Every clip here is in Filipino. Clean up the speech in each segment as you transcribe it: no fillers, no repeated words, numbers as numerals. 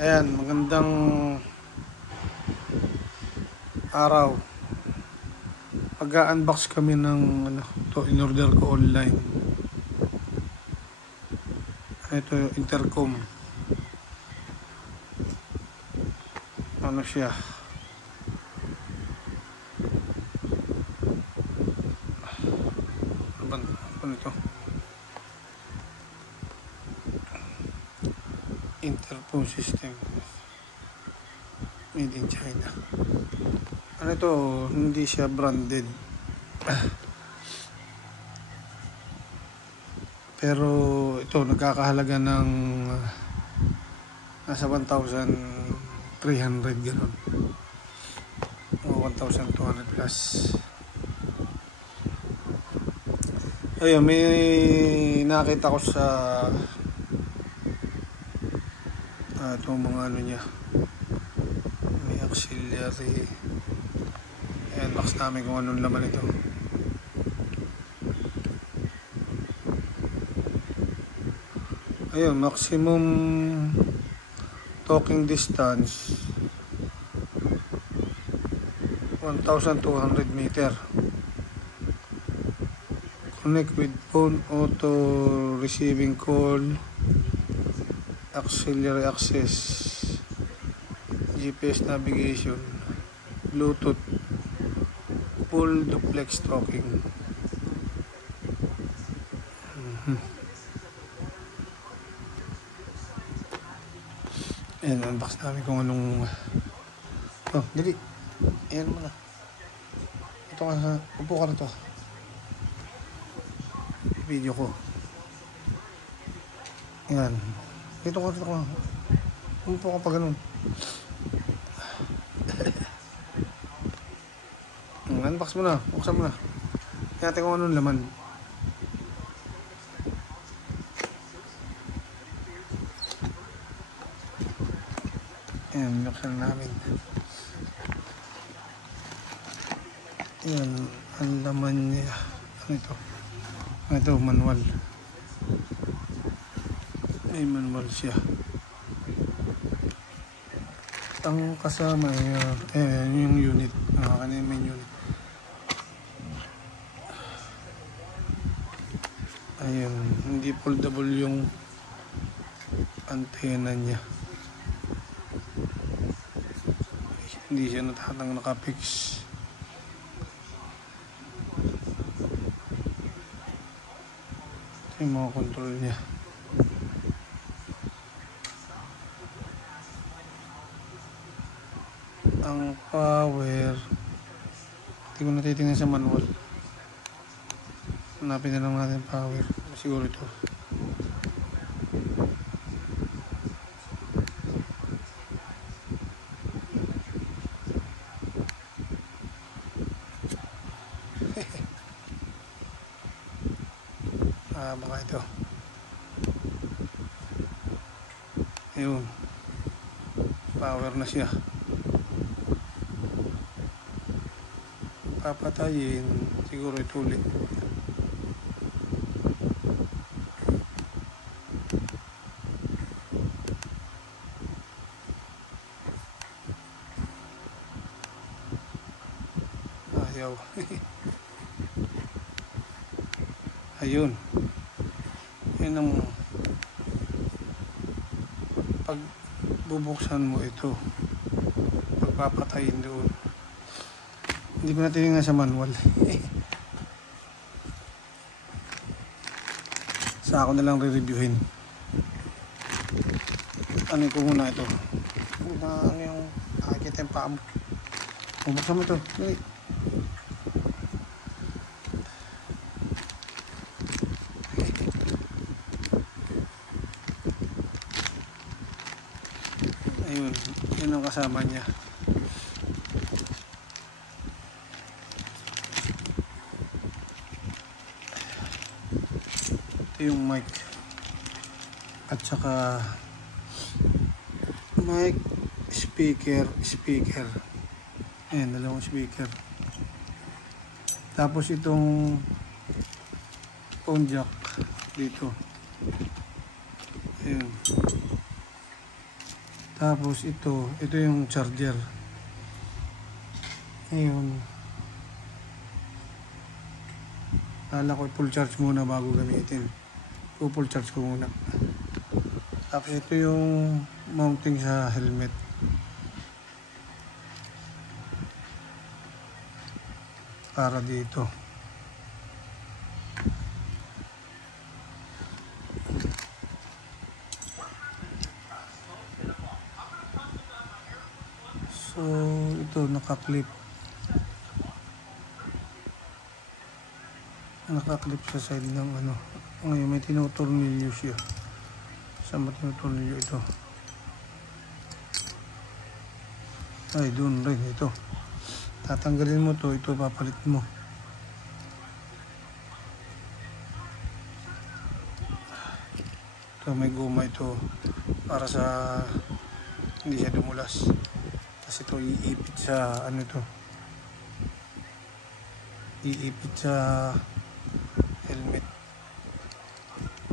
Ayan, magandang araw. Mag-unbox kami ng to in-order ko online. Ito yung intercom. Ano siya? Ano ito? Intercom system made in China. Ano ito? Hindi siya branded, pero ito nagkakahalaga ng nasa 1,300 gano'n o 1,200 plus. Ayun, may nakita ko sa itong mga ano niya, may auxiliary. Ayan, box namin kung anong laman ito. Ayun, maximum talking distance 1,200 meter. Connect with phone, auto receiving call, auxiliary access, GPS navigation, Bluetooth, full duplex talking. Ayan, unbox namin kung anong dali. Ayan mo na. Ito ka, upo ka na to. Video ko. Ayan. Dito ka. Upo ka pa ganun. Unbox mo na. Buksan mo na. Kaya natin kung anong laman. Ayan, buksan namin. Ayan, ang laman niya. Ano ito? Ito, manual. May manual siya. Ang kasama yung unit. Kanina may unit. Ayan, hindi foldable yung antena niya. Hindi siya nakafix. Ito yung mga control niya. Ang power, hindi ko natitingnan sa manual. Hanapin na lang natin power. Siguro ito. Baka ito. Ayun. Power na siya. Papatayin. Siguro ito ulit. Ayaw. Ayun. Yun ang pag bubuksan mo ito, pagpapatayin doon. Hindi ko natin sa manual. Sa ako na lang re-reviewin. Ano ko muna ito? Ano yung nakikita yung paa mo? Bubuksan mo ito. Dali. Yun ang kasama niya. Ito yung mic. At saka mic, speaker. Ayan, dalawang speaker. Tapos itong phone jack dito. Ayan. Tapos ito yung charger. Ayun. Kala ko full charge muna bago gamitin. Full charge ko muna. Tapos ito yung mounting sa helmet. Para dito. So, ito naka-clip. Naka-clip sa side ng ano. Ngayon may tinutornilyo siya. Saan ba tinutornilyo ito? Ay, doon rin ito. Tatanggalin mo to, ito papalit mo. Ito may guma ito para sa hindi siya dumulas. Kasi ito iipit sa ano ito. Iipit sa helmet.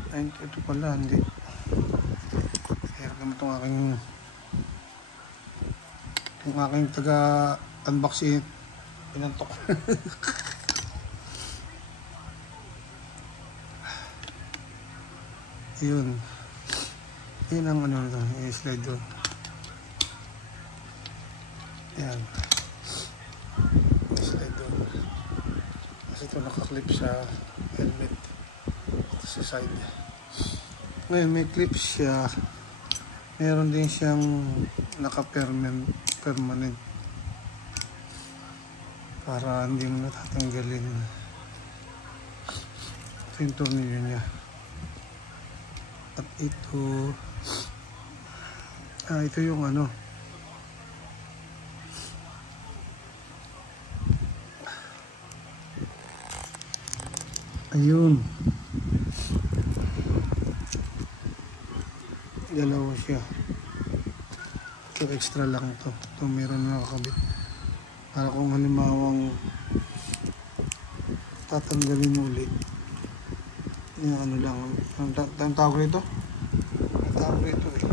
Ay, ito pala, hindi. Kaya naman itong aking taga-unboxing pinantok. Yun ang ano nito, i-slide doon. Yan, i-slide doon kasi ito nakaklip sa helmet sa side. Ngayon may clip siya, meron din siyang naka-permanent para hindi mo natatanggalin. Ito yung tornilyo niya. At ito ito yung ano, ayun, dalawa siya. Ito extra lang to. Ito meron na nakakabit para kung halimawang tatanggalin ulit. Yung ano lang, ang tawag rito? Ang tawag rito eh.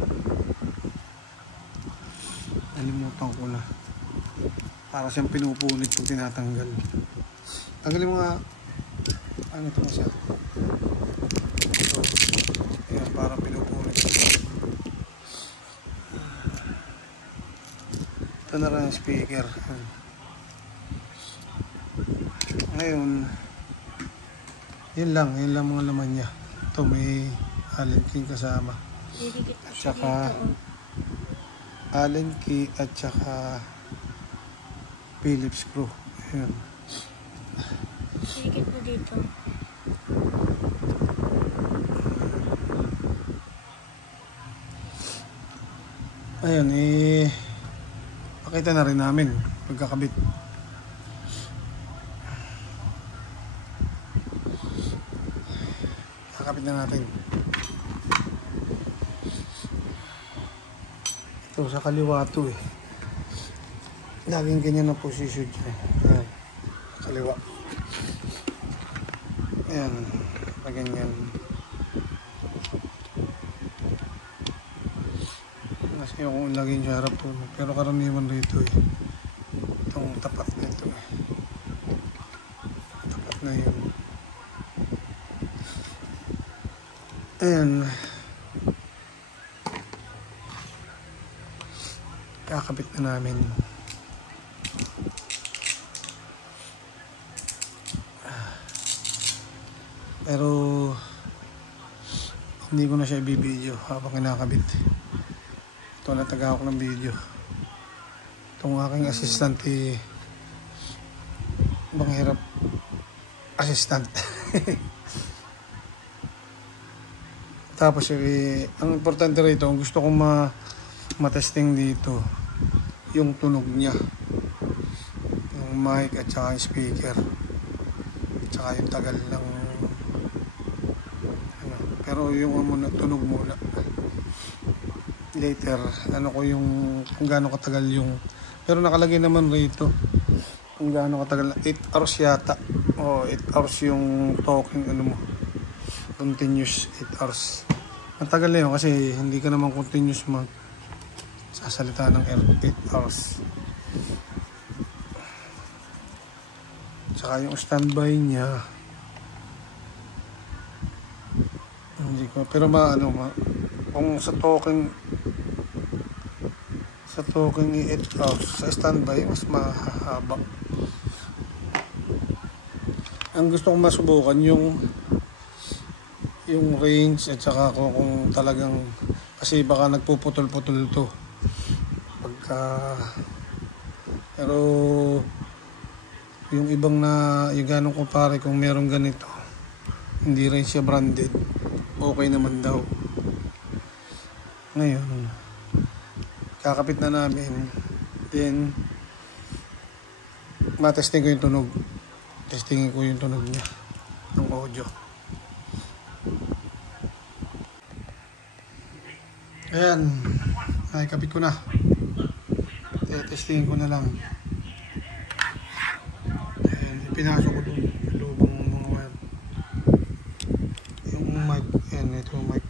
Nalimutan ko na. Para siyang pinupunit pag tinatanggal. Tanggalin mo nga. Ano ito nga siya? Ito. Ayan, para pinupunit. Ito na rin ang speaker. Ngayon, yun lang mga laman niya. Ito may Allen key kasama. At saka Allen key at saka Phillips screw. Ayan. Dikit mo dito. Ayan, pakita na rin namin pagkakabit. Kakabit na natin. Ito, sa kaliwa to eh. Laging ganyan na position siya. Ayan, kaliwa. Ayan, na ganyan. Kasi yung laging sa harap po. Pero karaniwan rito eh. Itong tapat na ito eh. Tapat na yun. Ayan. Kakabit na namin. Pero hindi ko na siya i-video habang kinakabit. Ito nataga ako ng video. Itong aking assistant bang hirap assistant. Tapos ang importante rito, gusto kong matesting dito. yung tunog niya, yung mic at saka yung speaker, tsaka yung tagal ng ano. Pero yung muna, tunog muna, later ano ko yung kung gaano katagal yung, pero nakalagay naman rito kung gaano katagal, 8 hours yata, o 8 hours yung talking ano mo, continuous 8 hours. Matagal na yun kasi hindi ka naman continuous sasalita ng 8 hours. Tsaka yung standby niya, hindi ko, pero kung sa talking 8 hours, sa standby mas mahaba. Ang gusto kong masubukan yung range at saka kung talagang, kasi baka nagpuputol-putol to pagka, pero yung ibang yung ganong kumpare, kung meron ganito hindi rin siya branded, okay naman daw. Ngayon kakapit na namin, then testingin ko yung tunog niya ng audio. Ayan, ay kapit ko na. Testingin ko na lang. Ayan, pinasok ko dun lubang mga wire. Yung mic, ayan, ito yung mic.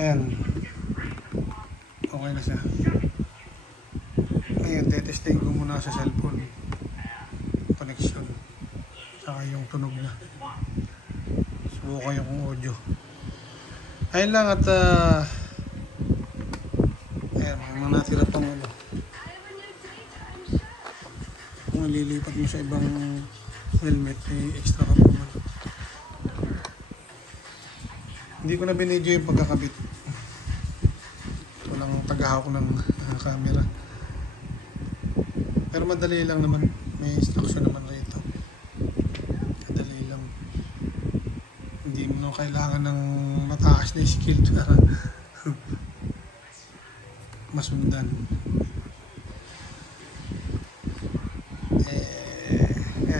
Ayan, okay na siya. Ngayon, testing ko muna sa cellphone connection saka yung tunog niya. Subukan yung audio. Ayun lang, at ayan, mga natira pang kung lilipat mo sa ibang helmet, may extra ka pa man. Hindi ko na binidyo yung pagkakabit. Walang tagahawak ng camera. Pero madali lang naman. May instruction naman rito. Madali lang. Hindi mo kailangan ng mataas na skill para masundan.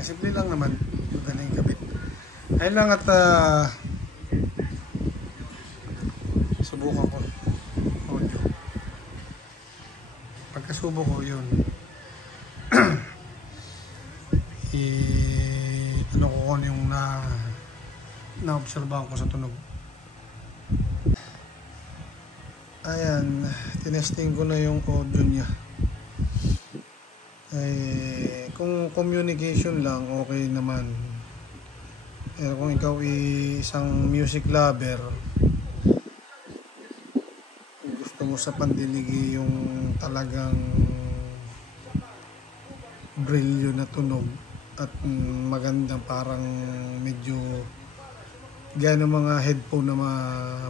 Simple lang naman. Madali yung kabit. Ayun lang, at subukan ko audio. Pagkasubo ko yun, ano ko kung yung na-obserbahan ko sa tunog. Ayan, tinesting ko na yung audio niya. Kung communication lang, okay naman. Pero kung ikaw isang music lover, gusto mo sa pandiligi yung talagang brilyo na tunog at magandang, parang medyo gaya ng mga headphone na mga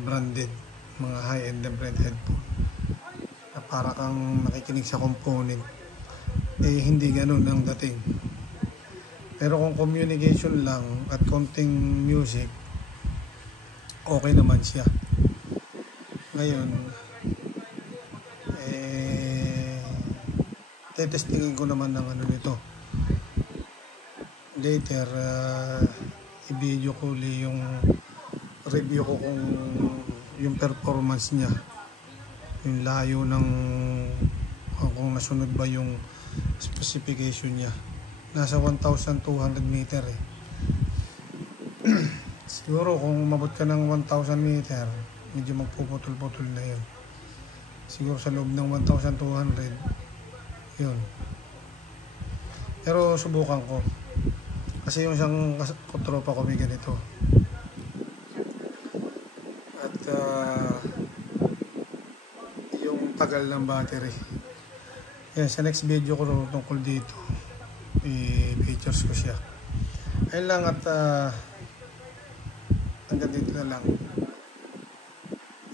branded, mga high-end na brand headphone na para kang nakikinig sa component, hindi ganun ang dating. Pero kung communication lang at konting music, okay naman siya. Ngayon, testingin ko naman ng ano nito. Later, i-video ko yung review ko kung yung performance niya, yung layo ng kung nasunod ba yung specification niya. Nasa 1,200 meter siguro kung umabot ka ng 1,000 meter, medyo magpuputol-putol na yun. Siguro sa loob ng 1,200 yun. Pero subukan ko kasi yung isang tropa ko may ganito, at yung tagal ng battery. Yan, sa next video ko tungkol dito, i-features ko siya. Ayun lang, at hanggang dito na lang.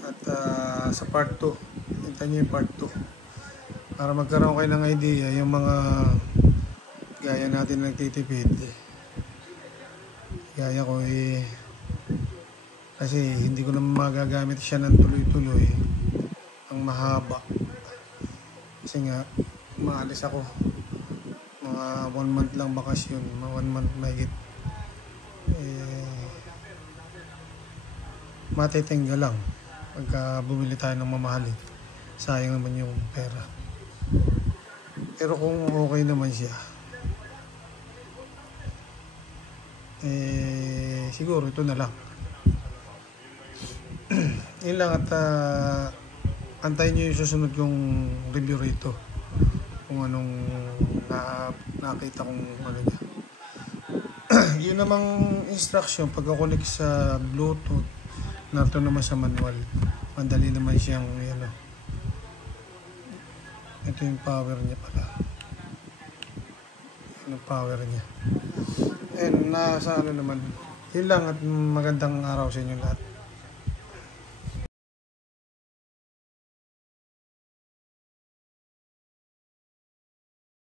At sa part 2, Antayin nyo yung part 2 para magkaroon kayo ng idea yung mga gaya natin nagtitipid. Gaya ko kasi hindi ko naman magagamit siya ng tuloy-tuloy ang mahaba kasi nga maalis ako mga 1 month lang bakasyon, mga 1 month mahigit, matitingga lang pagka bumili tayo ng mamahalin, sayang naman yung pera. Pero kung okay naman siya, siguro ito na lang. Yun lang, at antayin nyo yung susunod kong review rito kung anong nakita kong ano niya. Yun namang instruction pagka-connect sa Bluetooth, narito naman sa manual, madali naman siyang ano. Ito yung power niya pala, yung power niya. And nasa ano naman, yun lang, at magandang araw sa inyo lahat.